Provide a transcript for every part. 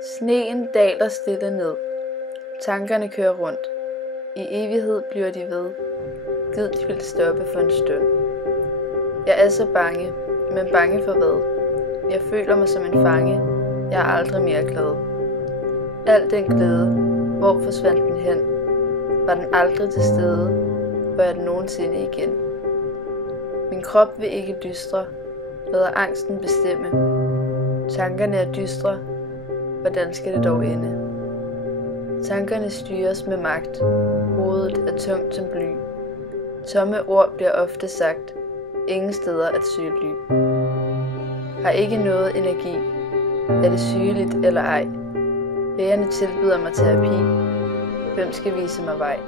Sneen daler stille ned. Tankerne kører rundt. I evighed bliver de ved. Gid de vil stoppe for en stund. Jeg er så bange, men bange for hvad? Jeg føler mig som en fange. Jeg er aldrig mere glad. Al den glæde, hvor forsvandt den hen? Var den aldrig til stede? Var jeg den nogensinde igen? Min krop vil ikke dystre. Lader angsten bestemme. Tankerne er dystre. Hvordan skal det dog ende? Tankerne styres med magt. Hovedet er tungt som bly. Tomme ord bliver ofte sagt. Ingen steder at søge ly. Har ikke noget energi. Er det sygeligt eller ej? Lægerne tilbyder mig terapi. Hvem skal vise mig vej?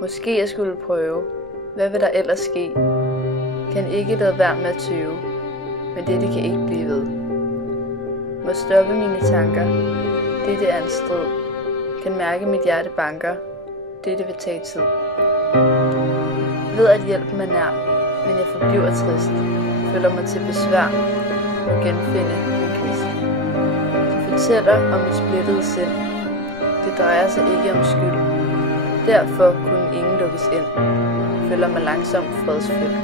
Måske jeg skulle prøve. Hvad vil der ellers ske? Kan ikke lade være med at tøve. Men dette kan ikke blive ved. Må stoppe mine tanker. Dette er en strid. Kan mærke mit hjerte banker. Dette vil tage tid. Ved at hjælpen er nær, men jeg forbliver trist. Føler mig til besvær og genfinde min kvist. De fortæller om mit splittede sind. Det drejer sig ikke om skyld. Derfor kunne ingen lukkes ind. Føler mig langsomt fredsfyldt.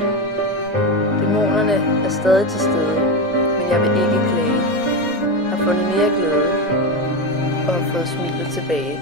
Dæmonerne er stadig til stede, men jeg vil ikke klage. Har fundet mere glæde og har fået smilet tilbage.